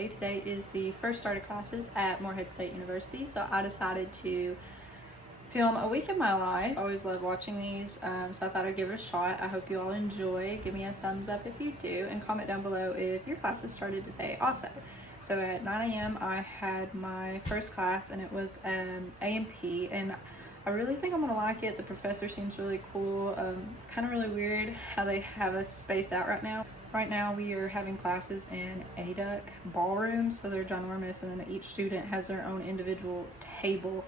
Monday. Today is the first start of classes at Morehead State University, so I decided to film a week of my life. I always love watching these, so I thought I'd give it a shot. I hope you all enjoy. Give me a thumbs up if you do, and comment down below if your classes started today also. So at 9 a.m. I had my first class, and it was A&P, and I really think I'm gonna like it. The professor seems really cool. It's kind of really weird how they have us spaced out right now. Right now we are having classes in ADUC ballrooms, so they're ginormous, and then each student has their own individual table.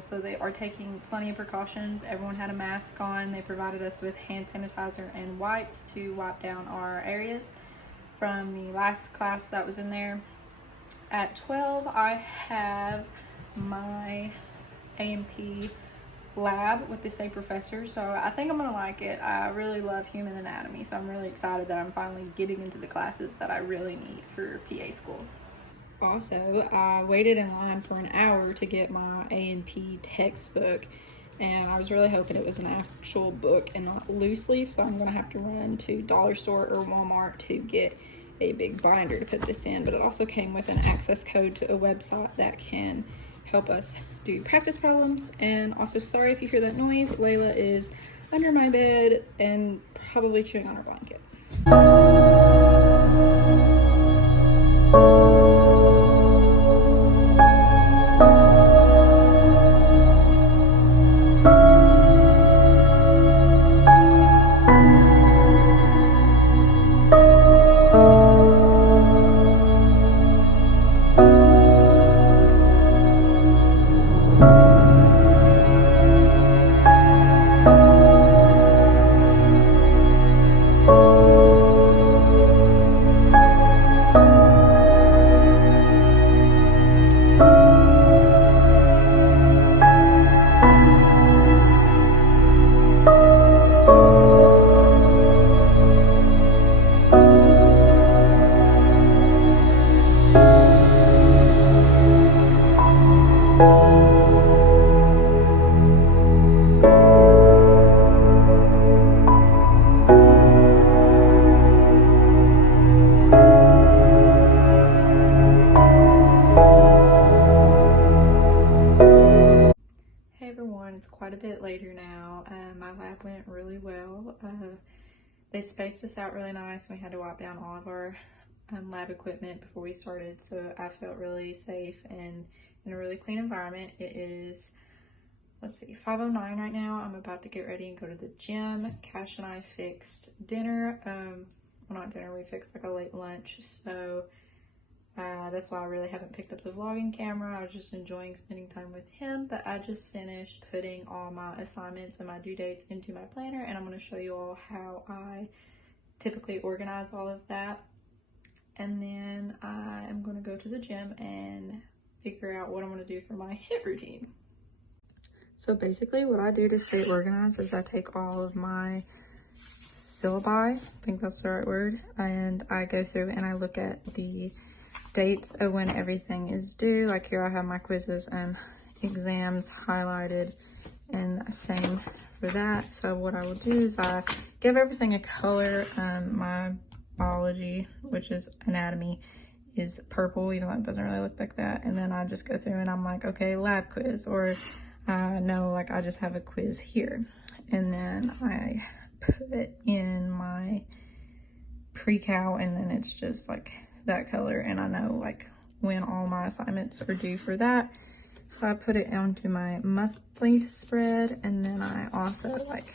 So they are taking plenty of precautions. Everyone had a mask on. They provided us with hand sanitizer and wipes to wipe down our areas from the last class that was in there. At 12, I have my A&P lab with the same professor, so I think I'm gonna like it. I really love human anatomy, so I'm really excited that I'm finally getting into the classes that I really need for PA school. Also, I waited in line for an hour to get my A&P textbook, and I was really hoping it was an actual book and not loose leaf, so I'm gonna have to run to Dollar Store or Walmart to get a big binder to put this in. But it also came with an access code to a website that can help us do practice problems. And also, sorry if you hear that noise, Layla is under my bed and probably chewing on her blanket. It's quite a bit later now. My lab went really well. They spaced us out really nice. We had to wipe down all of our lab equipment before we started, so I felt really safe and in a really clean environment. It is, let's see, 5:09 right now. I'm about to get ready and go to the gym. Cash and I fixed dinner. Well, not dinner, we fixed like a late lunch, so that's why I really haven't picked up the vlogging camera. I was just enjoying spending time with him, but I just finished putting all my assignments and my due dates into my planner, and I'm going to show you all how I typically organize all of that. And then I am going to go to the gym and figure out what I'm going to do for my HIIT routine. So basically what I do to stay organized is I take all of my syllabi, I think that's the right word, and I go through and I look at the dates of when everything is due. Like here I have my quizzes and exams highlighted, and same for that. So what I will do is I give everything a color. My biology, which is anatomy, is purple, even though it doesn't really look like that. And then I just go through and I'm like, okay, lab quiz, or no, like I just have a quiz here. And then I put in my pre-cal, and then it's just like that color, and I know like when all my assignments are due for that. So I put it onto my monthly spread, and then I also like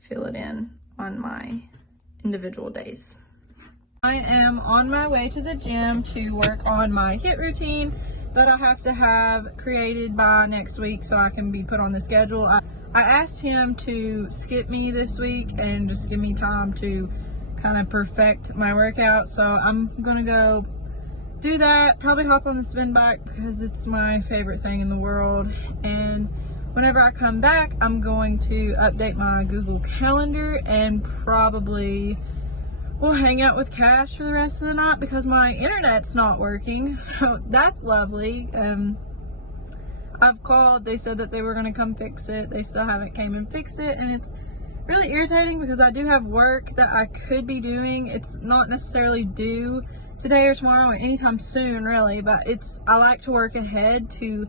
fill it in on my individual days. I am on my way to the gym to work on my HIIT routine that I have to have created by next week so I can be put on the schedule. I asked him to skip me this week and just give me time to kind of perfect my workout, so I'm gonna go do that, probably hop on the spin bike because it's my favorite thing in the world. And whenever I come back, I'm going to update my Google Calendar and probably will hang out with Cash for the rest of the night because my internet's not working, so that's lovely. I've called, they said that they were gonna come fix it. They still haven't came and fixed it, and it's really irritating because I do have work that I could be doing. It's not necessarily due today or tomorrow or anytime soon, really, but I like to work ahead to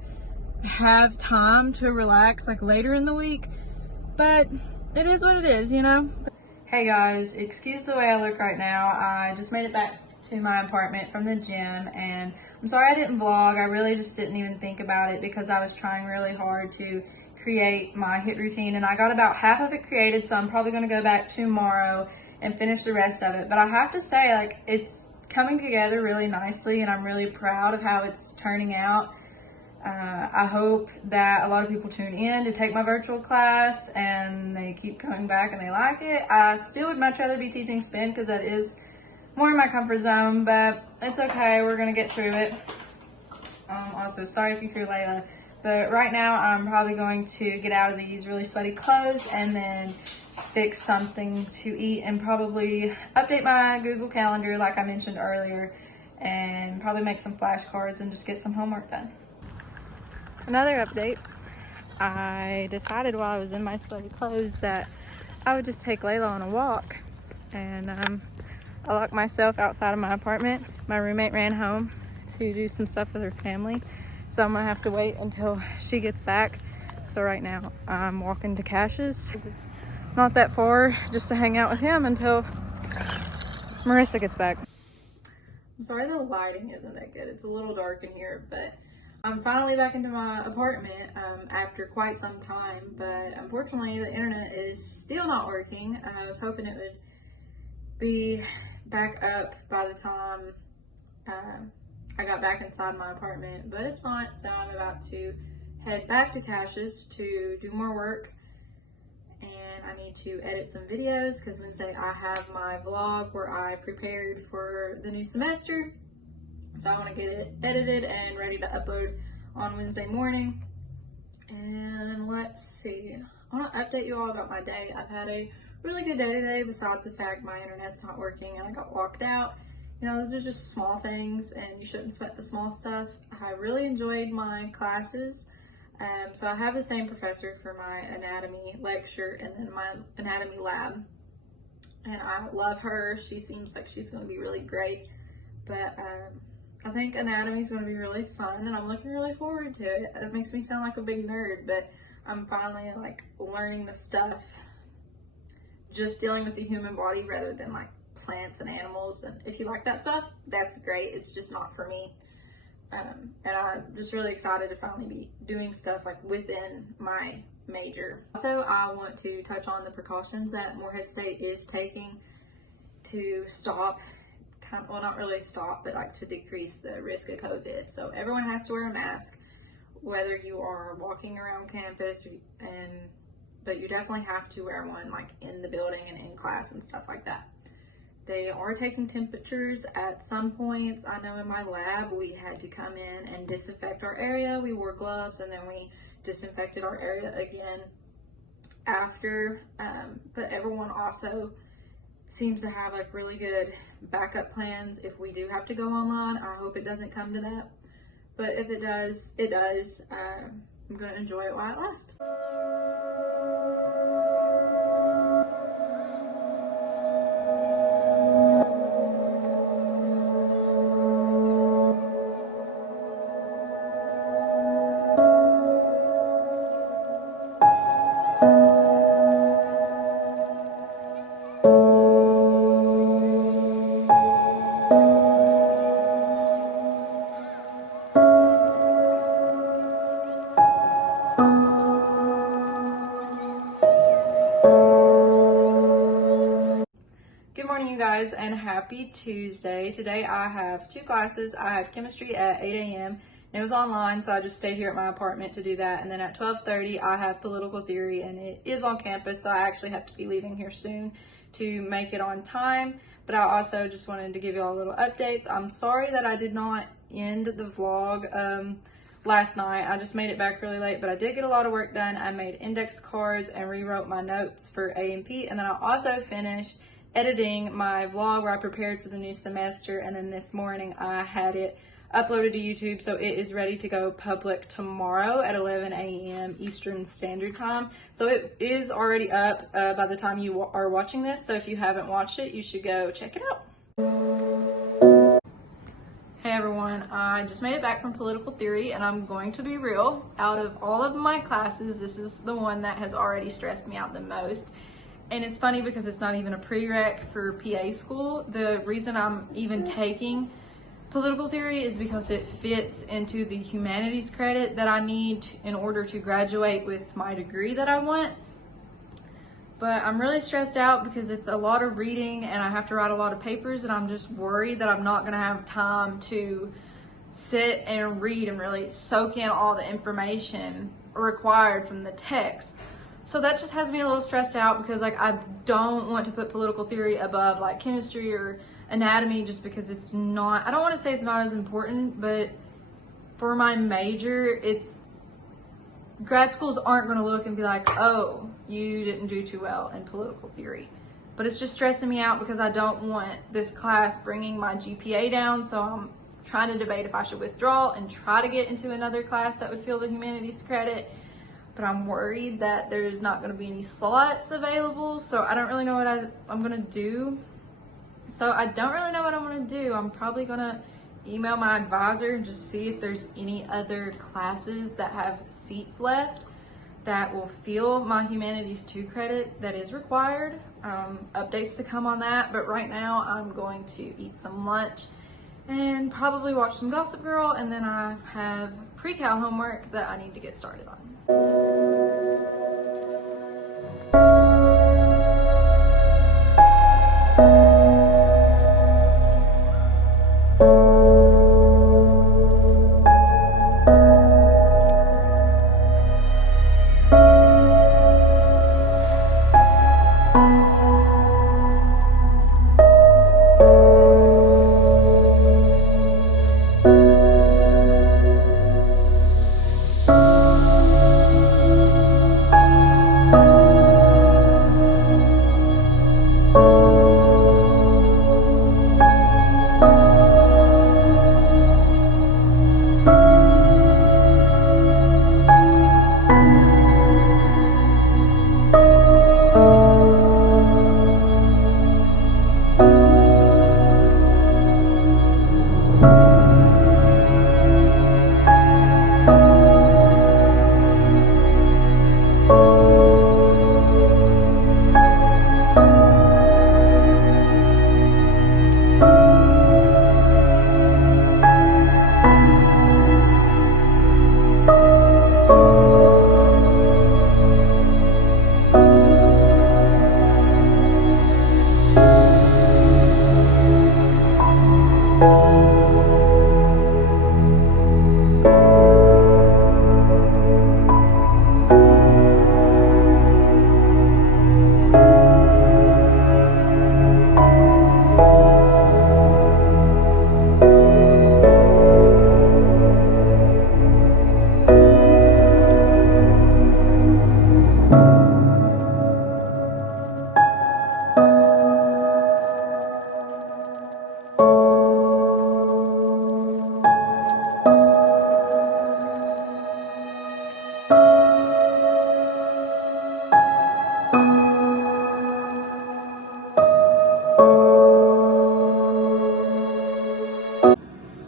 have time to relax like later in the week, but it is what it is, you know? Hey guys, excuse the way I look right now. I just made it back to my apartment from the gym, and I'm sorry I didn't vlog. I really just didn't even think about it because I was trying really hard to create my HIIT routine, and I got about half of it created, so I'm probably going to go back tomorrow and finish the rest of it. But I have to say, like, it's coming together really nicely, and I'm really proud of how it's turning out. I hope that a lot of people tune in to take my virtual class and they keep coming back and they like it. I still would much rather be teaching spin because that is more in my comfort zone, but it's okay. We're going to get through it. Also, sorry if you hear Layla, but right now I'm probably going to get out of these really sweaty clothes and then fix something to eat and probably update my Google Calendar like I mentioned earlier, and probably make some flashcards and just get some homework done. Another update, I decided while I was in my sweaty clothes that I would just take Layla on a walk, and I locked myself outside of my apartment. My roommate ran home to do some stuff with her family, so I'm gonna have to wait until she gets back. So right now I'm walking to Cash's. Not that far, just to hang out with him until Marissa gets back. I'm sorry the lighting isn't that good. It's a little dark in here, but I'm finally back into my apartment after quite some time, but unfortunately the internet is still not working. I was hoping it would be back up by the time I got back inside my apartment, but it's not, so I'm about to head back to Cash's to do more work, and I need to edit some videos because Wednesday I have my vlog where I prepared for the new semester. So I want to get it edited and ready to upload on Wednesday morning. And let's see, I want to update you all about my day. I've had a really good day today, besides the fact my internet's not working and I got locked out. You know, those are just small things and you shouldn't sweat the small stuff. I really enjoyed my classes. So I have the same professor for my anatomy lecture and then my anatomy lab. And I love her. She seems like she's going to be really great. But I think anatomy is going to be really fun, and I'm looking really forward to it. It makes me sound like a big nerd, but I'm finally like learning the stuff, just dealing with the human body rather than like plants and animals. And if you like that stuff, that's great. It's just not for me. And I'm just really excited to finally be doing stuff like within my major. Also, I want to touch on the precautions that Morehead State is taking to stop, well, not really stop, but like to decrease the risk of COVID. So everyone has to wear a mask, whether you are walking around campus, but you definitely have to wear one like in the building and in class and stuff like that. They are taking temperatures at some points. I know in my lab we had to come in and disinfect our area. We wore gloves and then we disinfected our area again after, but everyone also seems to have like really good backup plans if we do have to go online. I hope it doesn't come to that, but if it does, it does. I'm gonna enjoy it while it lasts. Good morning, you guys, and happy Tuesday. Today I have two classes. I had chemistry at 8 a.m. and it was online, so I just stayed here at my apartment to do that. And then at 12:30 I have political theory, and it is on campus, so I actually have to be leaving here soon to make it on time. But I also just wanted to give you all little updates. I'm sorry that I did not end the vlog last night. I just made it back really late, but I did get a lot of work done. I made index cards and rewrote my notes for A&P, and then I also finished editing my vlog where I prepared for the new semester, and then this morning I had it uploaded to YouTube, so it is ready to go public tomorrow at 11 a.m. Eastern Standard Time. So it is already up by the time you are watching this, so if you haven't watched it, you should go check it out. I just made it back from political theory, and I'm going to be real. Out of all of my classes, this is the one that has already stressed me out the most. And it's funny because it's not even a prereq for PA school. The reason I'm even taking political theory is because it fits into the humanities credit that I need in order to graduate with my degree that I want. But I'm really stressed out because it's a lot of reading and I have to write a lot of papers, and I'm just worried that I'm not gonna have time to sit and read and really soak in all the information required from the text. So that just has me a little stressed out because like I don't want to put political theory above like chemistry or anatomy, just because it's not, I don't want to say it's not as important, but for my major, it's, grad schools aren't going to look and be like, oh, you didn't do too well in political theory. But it's just stressing me out because I don't want this class bringing my GPA down. So I'm trying to debate if I should withdraw and try to get into another class that would fill the humanities credit. But I'm worried that there's not going to be any slots available. So I don't really know what I'm going to do. So I don't really know what I'm going to do. I'm probably going to email my advisor and just see if there's any other classes that have seats left that will fill my humanities 2 credit that is required. Updates to come on that, but right now I'm going to eat some lunch and probably watch some Gossip Girl, and then I have pre-cal homework that I need to get started on.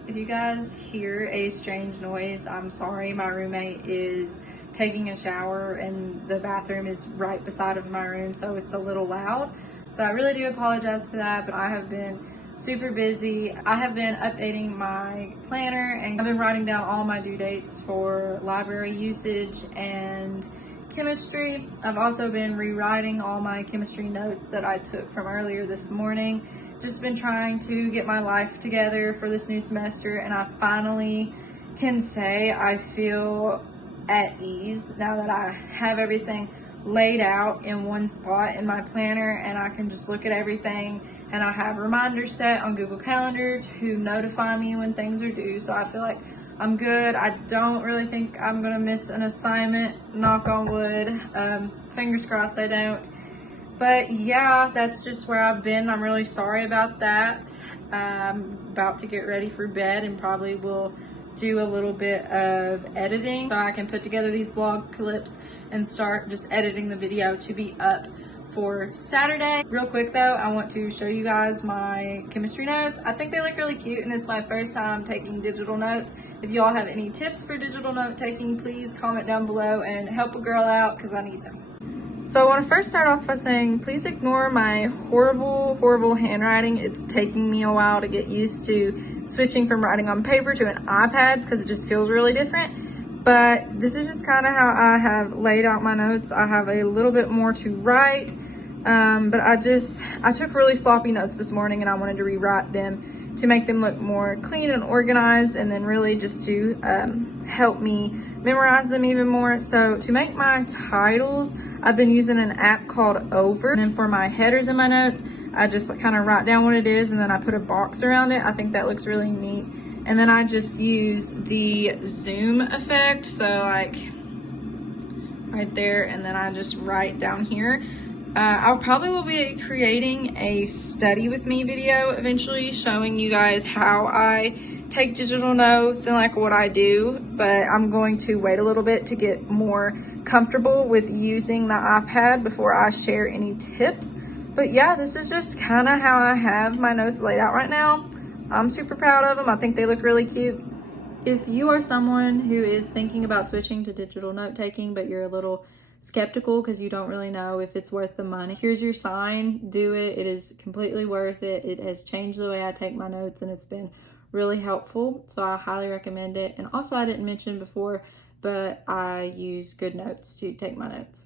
If you guys hear a strange noise, I'm sorry. My roommate is taking a shower and the bathroom is right beside of my room, so it's a little loud. So I really do apologize for that, but I have been super busy. I have been updating my planner and I've been writing down all my due dates for library usage and chemistry. I've also been rewriting all my chemistry notes that I took from earlier this morning. Just been trying to get my life together for this new semester, and I finally can say I feel at ease now that I have everything laid out in one spot in my planner, and I can just look at everything, and I have reminders set on Google Calendar to notify me when things are due. So I feel like I'm good. I don't really think I'm gonna miss an assignment, knock on wood. Fingers crossed I don't. But yeah, that's just where I've been. I'm really sorry about that. I'm about to get ready for bed and probably will do a little bit of editing so I can put together these vlog clips and start just editing the video to be up for Saturday. Real quick though, I want to show you guys my chemistry notes. I think they look really cute and it's my first time taking digital notes. If y'all have any tips for digital note taking, please comment down below and help a girl out because I need them. So I want to first start off by saying, please ignore my horrible handwriting. It's taking me a while to get used to switching from writing on paper to an iPad because it just feels really different. But this is just kind of how I have laid out my notes. I have a little bit more to write, but I took really sloppy notes this morning and I wanted to rewrite them to make them look more clean and organized, and then really just to help me memorize them even more. So to make my titles, I've been using an app called Over. And then for my headers in my notes, I just kind of write down what it is and then I put a box around it. I think that looks really neat. And then I just use the zoom effect. So like right there, and then I just write down here. I'll probably will be creating a study with me video eventually showing you guys how I take digital notes and like what I do, but I'm going to wait a little bit to get more comfortable with using the iPad before I share any tips. But yeah, this is just kind of how I have my notes laid out right now. I'm super proud of them. I think they look really cute. If you are someone who is thinking about switching to digital note taking, but you're a little skeptical because you don't really know if it's worth the money, here's your sign. Do it. It is completely worth it. It has changed the way I take my notes and it's been really helpful. So I highly recommend it. And also I didn't mention before, but I use Good Notes to take my notes.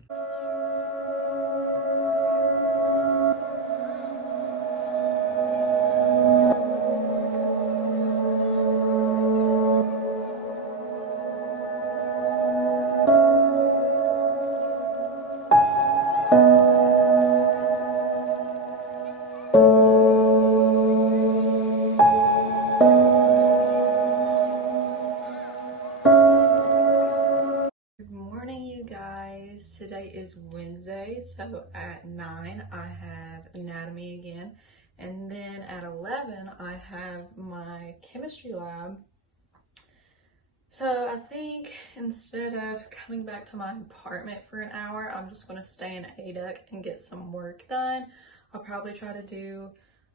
Good morning, you guys. Today is Wednesday, so at 9 I have anatomy again, and then at 11 I have my chemistry lab. So I think instead of coming back to my apartment for an hour, I'm just going to stay in ADUC and get some work done. I'll probably try to do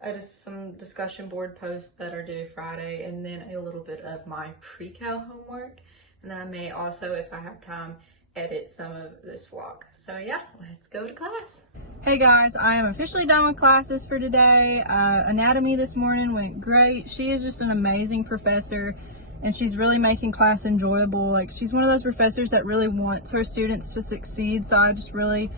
just some discussion board posts that are due Friday, and then a little bit of my pre-cal homework. And then I may also, if I have time, edit some of this vlog. So yeah, let's go to class. Hey guys, I am officially done with classes for today. Anatomy this morning went great. She is just an amazing professor and she's really making class enjoyable. Like, she's one of those professors that really wants her students to succeed. So I just really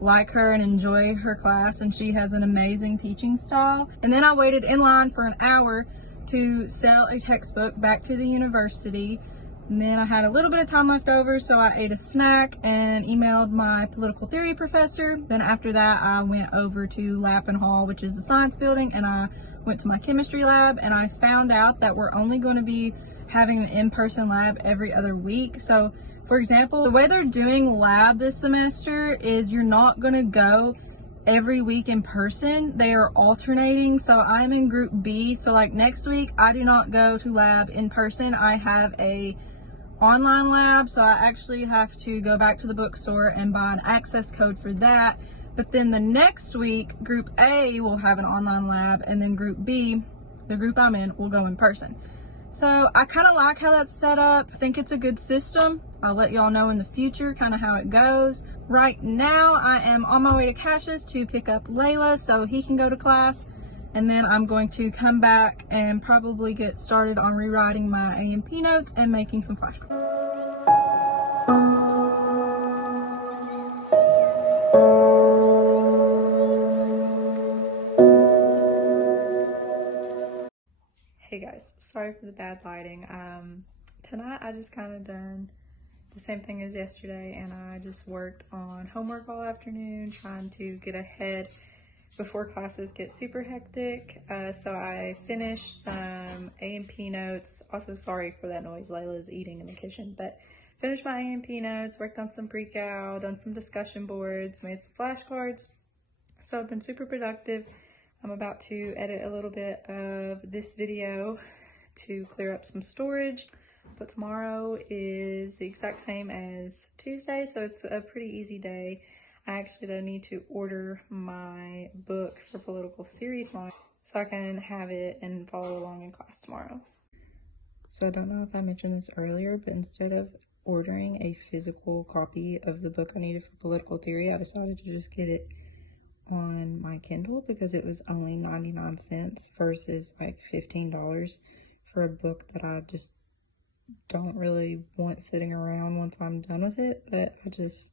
like her and enjoy her class, and she has an amazing teaching style. And then I waited in line for an hour to sell a textbook back to the university. And then I had a little bit of time left over, so I ate a snack and emailed my political theory professor. Then after that, I went over to Lappin Hall, which is the science building, and I went to my chemistry lab, and I found out that we're only going to be having an in-person lab every other week. So for example, the way they're doing lab this semester is you're not going to go every week in person. They are alternating. So I'm in group B. So like next week, I do not go to lab in person. I have a online lab. So I actually have to go back to the bookstore and buy an access code for that. But then the next week, group A will have an online lab, and then group B, the group I'm in, will go in person. So I kind of like how that's set up. I think it's a good system. I'll let y'all know in the future kind of how it goes. Right now, I am on my way to Cassius to pick up Layla so he can go to class. And then I'm going to come back and probably get started on rewriting my AMP notes and making some flashcards. Hey guys, sorry for the bad lighting. Tonight I just kind of done the same thing as yesterday, and I just worked on homework all afternoon, trying to get ahead before classes get super hectic. So I finished some AMP notes. Also, sorry for that noise, Layla's eating in the kitchen, but finished my AMP notes, worked on some pre-cal, done some discussion boards, made some flashcards. So I've been super productive. I'm about to edit a little bit of this video to clear up some storage, but tomorrow is the exact same as Tuesday, so it's a pretty easy day. I actually though need to order my book for political theory tomorrow so I can have it and follow along in class tomorrow. So I don't know if I mentioned this earlier, but instead of ordering a physical copy of the book I needed for political theory, I decided to just get it on my Kindle because it was only 99 cents versus like $15 for a book that I just don't really want sitting around once I'm done with it. But I just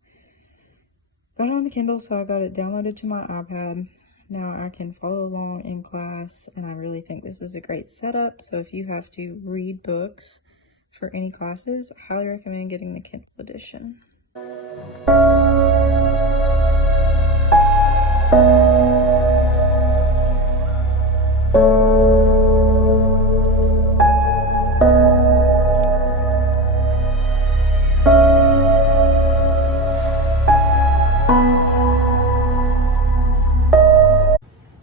got it on the Kindle, so I got it downloaded to my iPad. Now I can follow along in class, and I really think this is a great setup. So if you have to read books for any classes, I highly recommend getting the Kindle edition.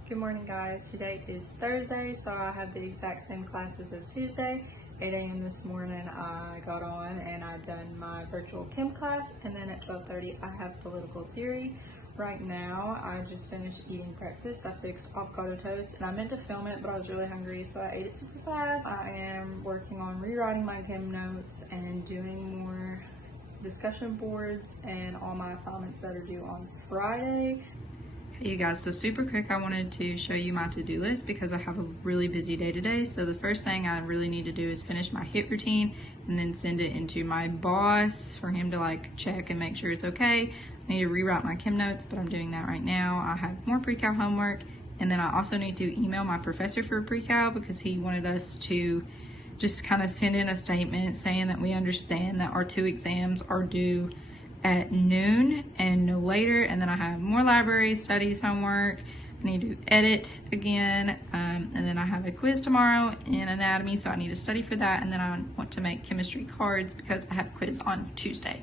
Good morning, guys. Today is Thursday, so I have the exact same classes as Tuesday. 8 a.m. this morning I got on and I done my virtual chem class, and then at 12:30 I have political theory. Right now I just finished eating breakfast. I fixed avocado toast and I meant to film it, but I was really hungry, so I ate it super fast. I am working on rewriting my chem notes and doing more discussion boards and all my assignments that are due on Friday. Hey you guys, so super quick, I wanted to show you my to-do list because I have a really busy day today. So the first thing I really need to do is finish my HIIT routine and then send it into my boss for him to like check and make sure it's okay. I need to rewrite my chem notes, but I'm doing that right now. I have more pre-cal homework, and then I also need to email my professor for pre-cal because he wanted us to just kind of send in a statement saying that we understand that our 2 exams are due at noon and no later. And then I have more library studies homework. I need to edit again, and then I have a quiz tomorrow in anatomy, so I need to study for that. And then I want to make chemistry cards because I have a quiz on Tuesday.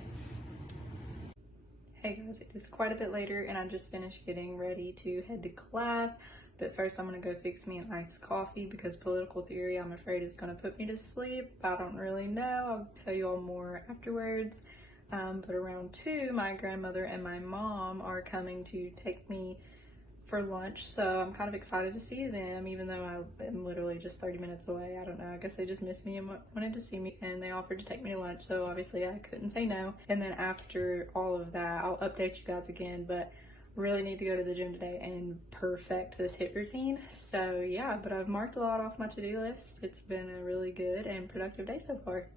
Hey guys, it is quite a bit later and I just finished getting ready to head to class. But first I'm going to go fix me an iced coffee because political theory, I'm afraid, is going to put me to sleep. I don't really know. I'll tell you all more afterwards. But around 2, my grandmother and my mom are coming to take me for lunch, so I'm kind of excited to see them, even though I am literally just 30 minutes away. I don't know, I guess they just missed me and wanted to see me, and they offered to take me to lunch, so obviously I couldn't say no. And then after all of that, I'll update you guys again, but really need to go to the gym today and perfect this HIIT routine. So yeah, but I've marked a lot off my to-do list. It's been a really good and productive day so far.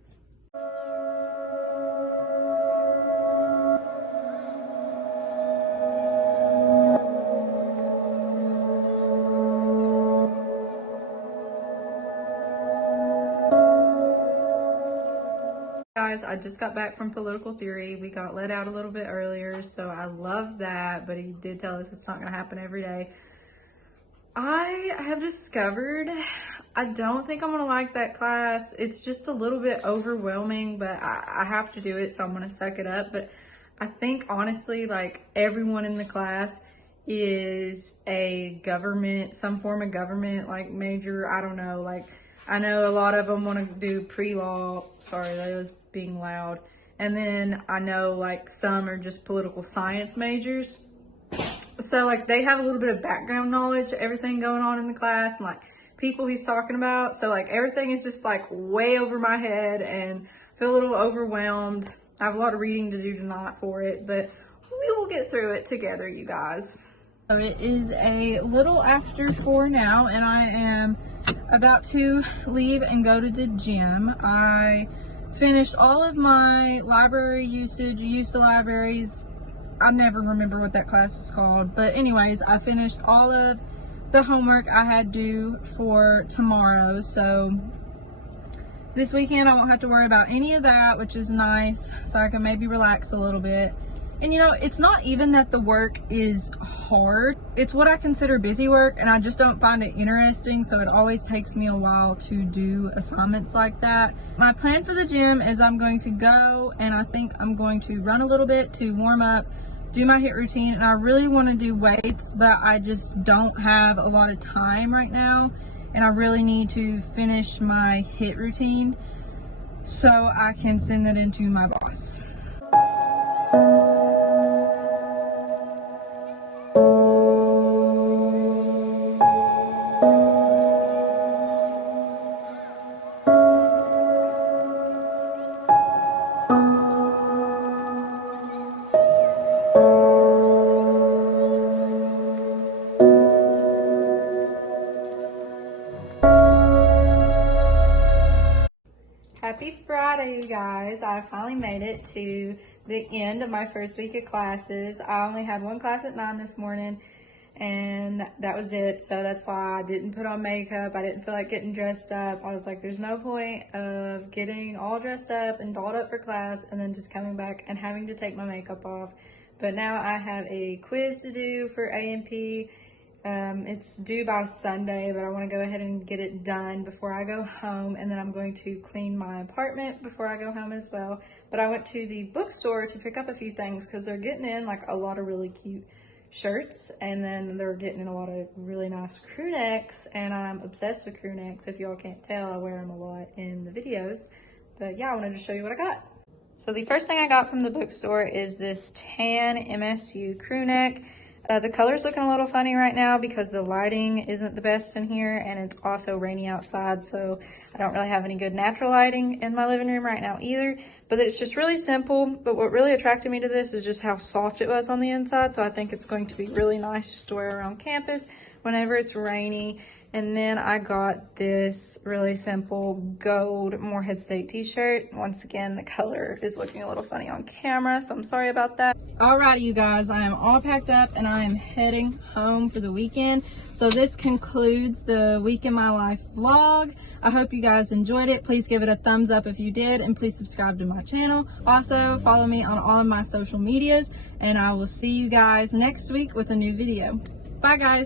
Guys, I just got back from political theory. We got let out a little bit earlier, so I love that, but he did tell us it's not going to happen every day. I have discovered I don't think I'm going to like that class. It's just a little bit overwhelming, but I have to do it, so I'm going to suck it up. But I think honestly, like, everyone in the class is a government, some form of government, like, major. I don't know, like, I know a lot of them want to do pre-law. Sorry, that was being loud. And then I know like some are just political science majors. So like they have a little bit of background knowledge to everything going on in the class and like people he's talking about. So like everything is just like way over my head and I feel a little overwhelmed. I have a lot of reading to do tonight for it, but we will get through it together, you guys. So it is a little after 4 now, and I am about to leave and go to the gym. I finished all of my library use of libraries. I never remember what that class is called, but anyways, I finished all of the homework I had due for tomorrow. So this weekend I won't have to worry about any of that, which is nice, so I can maybe relax a little bit. And you know, it's not even that the work is hard. It's what I consider busy work, and I just don't find it interesting, so it always takes me a while to do assignments like that. My plan for the gym is I'm going to go, and I think I'm going to run a little bit to warm up, do my HIIT routine, and I really want to do weights, but I just don't have a lot of time right now, and I really need to finish my HIIT routine so I can send that into my boss. of you guys. I finally made it to the end of my first week of classes. I only had one class at 9 this morning, and that was it. So that's why I didn't put on makeup. I didn't feel like getting dressed up. I was like, there's no point of getting all dressed up and dolled up for class and then just coming back and having to take my makeup off. But now I have a quiz to do for A&P. It's due by Sunday, but I want to go ahead and get it done before I go home, and then I'm going to clean my apartment before I go home as well. But I went to the bookstore to pick up a few things because they're getting in like a lot of really cute shirts, and then they're getting in a lot of really nice crew necks, and I'm obsessed with crew necks. If y'all can't tell, I wear them a lot in the videos. But yeah, I wanted to show you what I got. So the first thing I got from the bookstore is this tan MSU crew neck. The color's looking a little funny right now because the lighting isn't the best in here, and it's also rainy outside, so I don't really have any good natural lighting in my living room right now either. But it's just really simple. But what really attracted me to this is just how soft it was on the inside, so I think it's going to be really nice just to wear around campus whenever it's rainy. And then I got this really simple gold Morehead State t-shirt. Once again, the color is looking a little funny on camera, so I'm sorry about that. Alrighty, you guys, I am all packed up and I am heading home for the weekend. So this concludes the Week in My Life vlog. I hope you guys enjoyed it. Please give it a thumbs up if you did, and please subscribe to my channel. Also, follow me on all of my social medias, and I will see you guys next week with a new video. Bye, guys.